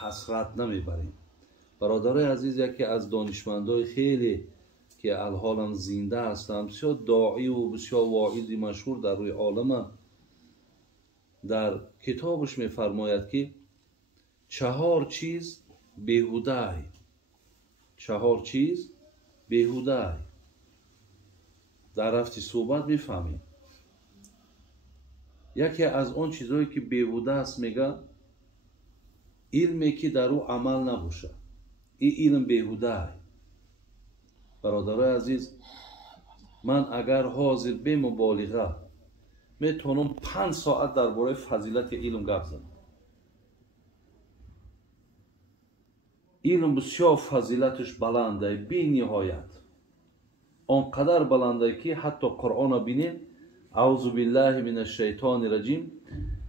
حسرت نمیبریم. برادرای عزیز، یکی از دانشمندای خیلی که الحالا زنده هستند، بسیار داعی و بسیار واعظی مشهور در روی عالم، در کتابش میفرماید که 4 چیز بیهوده، 4 چیز بیهوده. در رفتی صحبت میفهمیم. یکی از اون چیزهایی که بیهوده است میگه علمی که در او عمل نباشه، این علم بیهوده. برادرای عزیز، من اگر حاضر به مبالغه میتونم 5 ساعت درباره فضیلت علم گپ زنم. علم بسیار فضیلتش بلنده، بی نهایت. آنقدر بلنده که حتی قرآن بینید، اعوذ بالله من الشیطان الرجیم،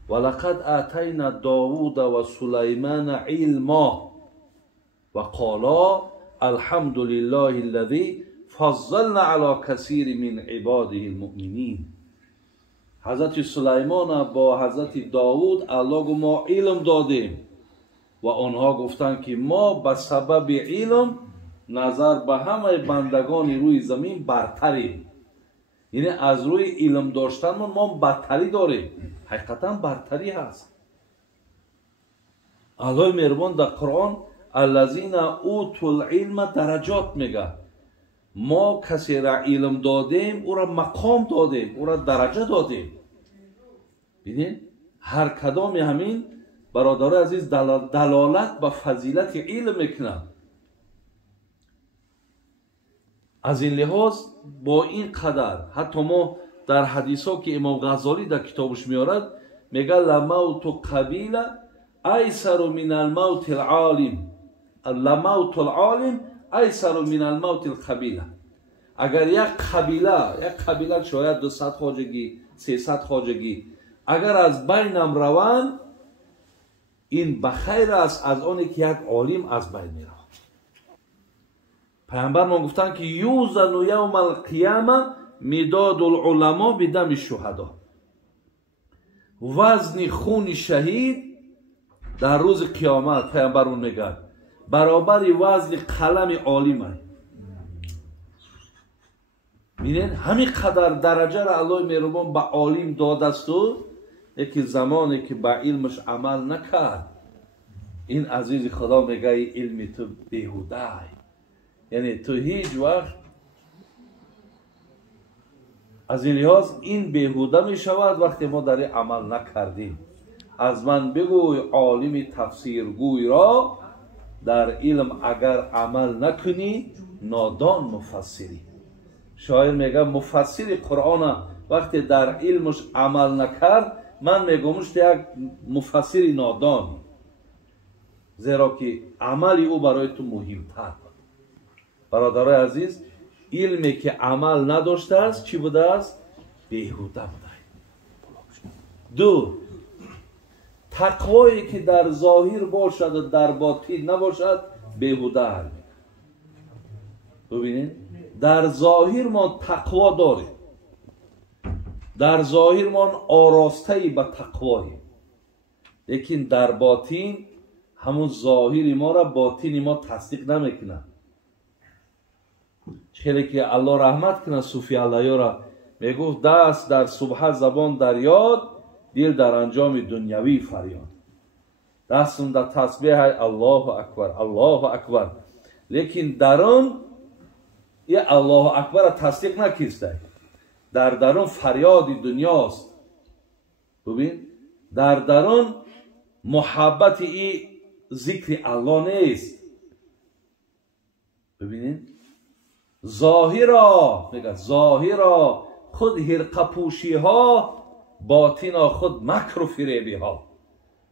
ولقد آتینا داوود و سلیمان علما و قالا الحمد لله الذی فضلنا علی کثیر من عباده المؤمنین. حضرت سلیمان با حضرت داوود الله گفت ما علم دادیم و آنها گفتند که ما به سبب علم نظر به همه بندگان روی زمین برتریم. یعنی از روی علم داشتن ما برتری داریم. حقیقتا برتری هست. الله مهربان در قرآن الذین اوتوا العلم درجات میگه. ما کسی را علم دادیم، او را مقام دادیم، او را درجه دادیم. ببینید هر کدام همین برادر عزیز دلالت به فضیلت علم میکنند. از این لحاظ با این قدر حتی ما در حدیث ها که امام غزالی در کتابش میارد میگه لموت قبیله ایسر من الموت العالم، لموت العالم ایسر من الموت القبیله. اگر یک قبیله شاید 200 خواجگی 300 خواجگی اگر از بینم روند، این بخیر است از آنی که یک عالم از بین میره. پیامبر ما گفتن که یوزن یوم القیامه مداد العلماء بدم الشهدا. وزن خون شهید در روز قیامت پیامبرمون میگه برابر وزن قلم عالمه. ببینید همین قدر درجه را الله مهربان به عالم داده است و یکی زمانی که به علمش عمل نکرد، این عزیز خدا میگه علم تو بیهوده. یعنی تو هیچ وقت از این لحاظ این بیهوده می شود وقتی ما در این عمل نکردیم. از من بگوی عالم تفسیرگوی را در علم اگر عمل نکنی نادان مفسری. شاعر میگه مفسر قرآن وقتی در علمش عمل نکرد، من میگمش یک مفسر نادان، زیرا که عملی او برای تو مهمتر. برادرای عزیز، علمی که عمل نداشته است چی بوده است؟ بیهوده بوده. 2 تقوایی که در ظاهر باشد و در باطن نباشد بیهوده. ببینید در ظاهر ما تقوا داریم، در ظاهر ما آراسته‌ای به تقوایی، لیکن در باطن همون ظاهر ما را باطن ما تصدیق نمیکنه. خیلی که الله رحمت کنه صوفی علیه را میگفت دست در صبح زبان در یاد، دل در انجام دنیوی فریاد. دستم در تسبیح الله اکبر الله اکبر، لیکن درون یه الله اکبر را تصدیق نکرده. در درون فریاد دنیاست. ببین در درون محبت ای ذکر الله نیست. ببینید ظاهرا میگه ظاهرا خود حرقه پوشی ها، باطنا خود مکر و فریبی ها.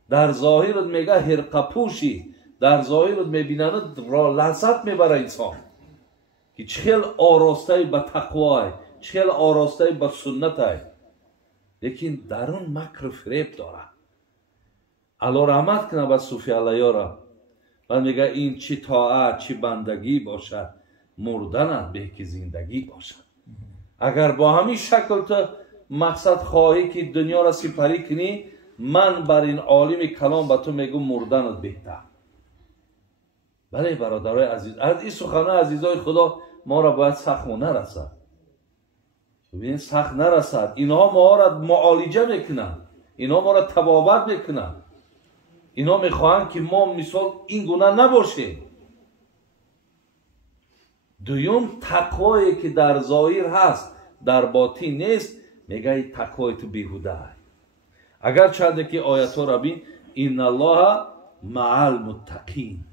در ظاهرت میگه حرقه پوشی، در ظاهرت میبینند را لذت میبره انسان که چخیل آراسته به تقوای، چخیل آراسته به سنت های، لیکن درون مکر و فریب داره. الله رحمت کنه به صوفی علیه را و میگه این چی طاعت چی بندگی باشد، مردنت به که زندگی باشد. اگر با همین شکل تو مقصد خواهی که دنیا را سپری کنی، من بر این عالم کلام به تو میگم مردنت بهتر. بله برادرای عزیز، از این سخنان عزیزای خدا ما را باید سخت نرسد. ببینید سخت نرسد. اینها ما را معالجه میکنن، اینها ما را تبابت میکنن، اینها میخواهند که ما مثال این گونه نباشیم. دویم تقوایی که در ظاهر هست در باطن نیست، میگه این تقوای تو بیهوده. اگر چنده که آیت ها را بین، این الله مع المتقین،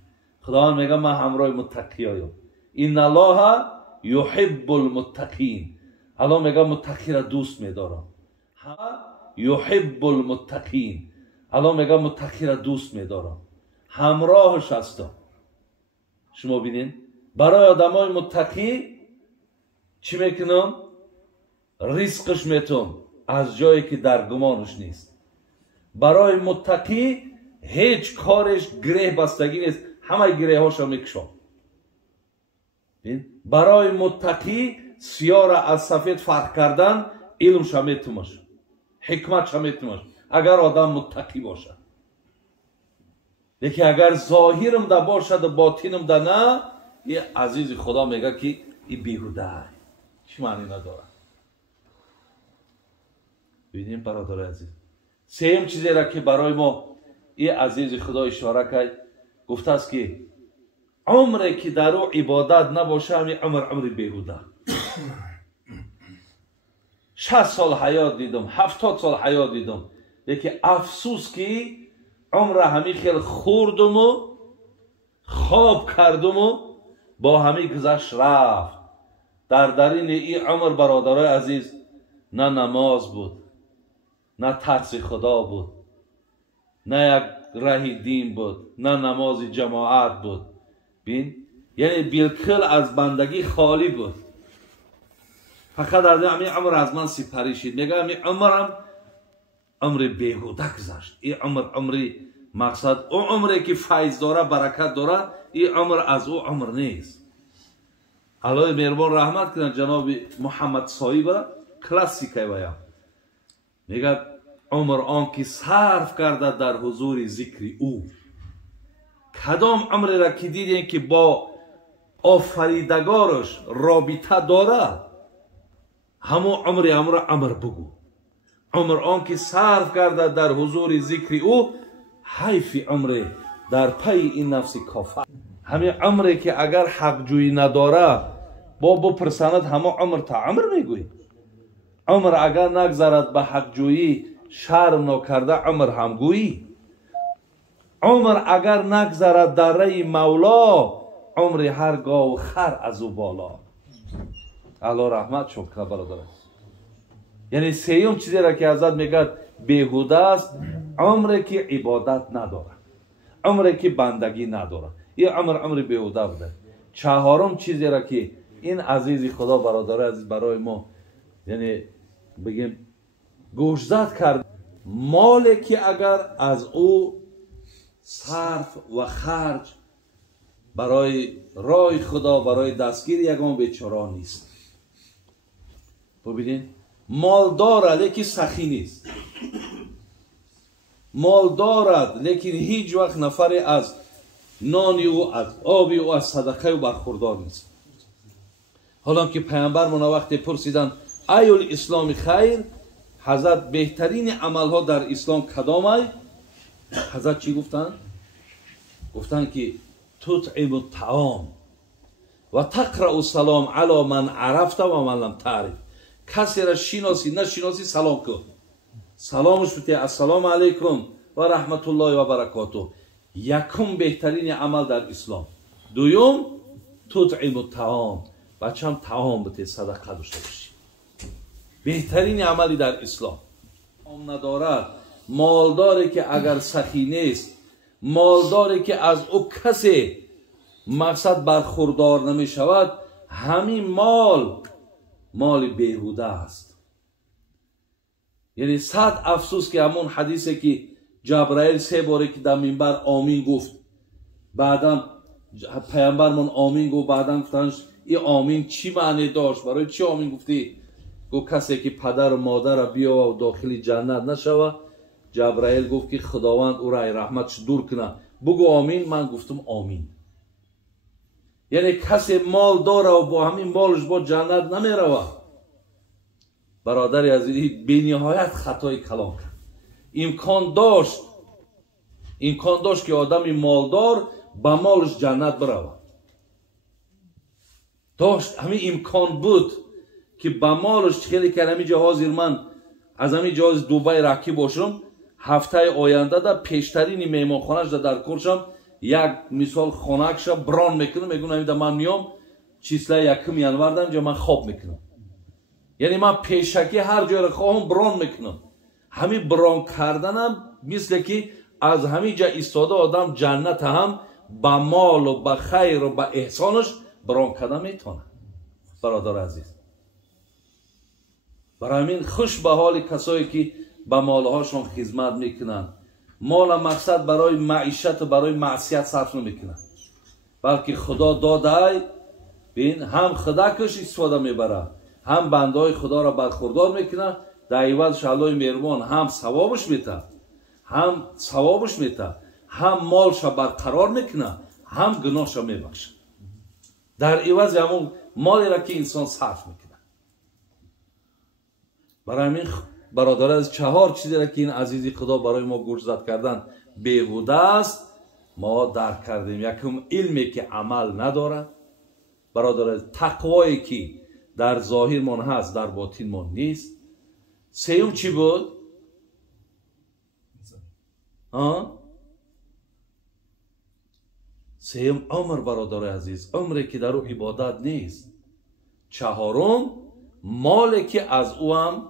خدا میگه من همراه متقیایم. این الله یحب المتقین، الله میگه متقی را دوست میدارم. یحب المتقین، الله میگه متقی را دوست میدارم، همراهش هستم. شما ببینید برای آدمای متقی چی میکنم؟ رزقش میتونم از جایی که در گمانش نیست. برای متقی هیچ کارش گره بستگی نیست، همه گره هاشو میکشم. برای متقی سیاه را از سفید فرق کردن علم شمیتمش، حکمت شمیتمش، اگر آدم متقی باشد. لیکن اگر ظاهرم ده باشد و باطنم ده نه، یه عزیز خدا میگه که این بیهوده چی معنی نداره. ببینیم برادر عزیز، سیم چیزی را که برای ما این عزیز خدا اشاره کرد، گفته است که عمری که در او عبادت نباشه همین عمر بیهوده. 60 سال حیات دیدم، 70 سال حیات دیدم، لیکن افسوس که عمر همین خیلی خوردم و خواب کردم و با همین گذشت رفت. درین این عمر برادرای عزیز نه نماز بود، نه ترس خدا بود، نه یک راه دین بود، نه نماز جماعت بود. بین یعنی بالکل از بندگی خالی بود. فقط در همین عمر از من سپری شد. میگه همین عمرم عمر بیهوده گذشت. این عمر مقصد او عمری که فیض داره، برکت داره، این عمر از او عمر نیست. الله مهربان رحمت کنه جناب محمد صاحب را کلاسیکه ویا میگه عمر آن که صرف کرده در حضور ذکر او. کدام عمر را که دیدین که با آفریدگارش رابطه داره، همو عمر بگو. عمر آن که صرف کرده در حضور ذکر او، حیف عمر در پی این نفس کافر. همین عمری که اگر حق جویی نداره با بپرساند، همه عمر تا عمر میگوی. عمر اگر نگذارد به حق جویی شرم نکرده، عمر هم گویی. عمر اگر نگذارد در رای مولا، عمر هر گاو خر از او بالا. الله رحمت شد که برادر. یعنی سیوم چیزی را که حضرت میگه بیهوده است، عمری که عبادت نداره، عمری که بندگی نداره، این عمر بیهوده بوده. چهارم چیزی را که این عزیز خدا برادر عزیز برای ما یعنی بگیم گوشزد کرد، مالی که اگر از او صرف و خرج برای راه خدا، برای دستگیر یگان بیچاره نیست. ببینید مال دارد لیکن سخی نیست، مال دارد لیکن هیچ وقت نفری از نانی و از آبی و از صدقه و برخوردار نیست. حالا که پیامبر من وقتی پرسیدن ای الاسلام خیر، حضرت بهترین عمل ها در اسلام کدام ای؟ حضرت چی گفتن؟ گفتن که تطعم الطعام و تقرأ السلام علی من عرفت و من لم تعرف. کسی را شناسی نشناسی سلام کن، سلامش بودی السلام علیکم و رحمت الله و برکاته. یکم بهترین عمل در اسلام. دوم تطعم الطعام، بچه هم طعام بده، صدقه داشته باشی. بهترین عملی در اسلام. ندارد مالداری که اگر سخی نیست، مالداری که از او کسی مقصد برخوردار نمی شود، همین مال بیهوده است. یعنی صد افسوس که همون حدیثی که جبرائیل 3 باره که در منبر آمین گفت، بعدم پیامبر من آمین گفت، بعدم گفتنش این آمین چی معنی داشت، برای چی آمین گفتی؟ گفت کسی که پدر و مادر بیا و داخل جنت نشوه. جبرائیل گفت که خداوند او را رحمتش دور کنه. بگو آمین. من گفتم آمین. یعنی کسی مال داره و با همین مالش با جنت نمیروه. برادر عزیزی بی نهایت خطای کلام کرد. امکان داشت که آدم مالدار با مالش جنت بروه. داشت، همین امکان بود که با مالش خیلی که همین جهاز من از همین جهاز دوبای رکی باشم، هفته آینده در پیشترین میمانخانه‌اش در کورشم یک مثال خانه‌اش بران میکنم، میگم همین من میام چیسله یکم ینور در اینجا من خواب میکنم. یعنی من پیشکی هر جای خواهم بران میکنم. همین بران کردنم مثل که از همین جا ایستاده آدم جنت هم با مال و با خیر و با احسانش بران کردن میتونه. برادر عزیز، برای همین خوش به حال کسایی که به مالهاشون خدمت میکنن. مال مقصد برای معیشت و برای معصیت صرف نمیکنن، بلکه خدا داده بین هم خدا کش استفاده میبره، هم بنده های خدا را برخوردار میکنه. در عوض الله مهربان هم ثوابش میته، هم مالش برقرار میکنه، هم گناهش میبخشه. در عوض همون مالی را که انسان صرف میکنه. برای همین برادر از 4 چیزی را که این عزیزی خدا برای ما گوشزد کردن بیهوده است ما درک کردیم. یکم علمی که عمل نداره، برادر از تقوایی که در ظاهر من هست در باطن من نیست. سیوم چی بود؟ سیوم عمر برادر عزیز، عمری که در او عبادت نیست. 4 مالی که از او هم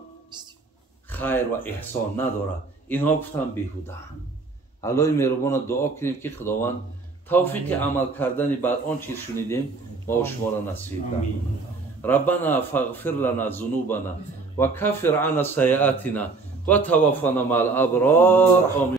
خیر و احسان نداره. اینها گفتم بیهوده. الله مهربان دعا کنیم که خداوند توفیق عمل کردن بر آن چیز شنیدیم ما و شما را نصیب کنه. ربنا فاغفر لنا ذنوبنا و کفر عنا سیئاتنا و توفنا مع الابرار. آمین.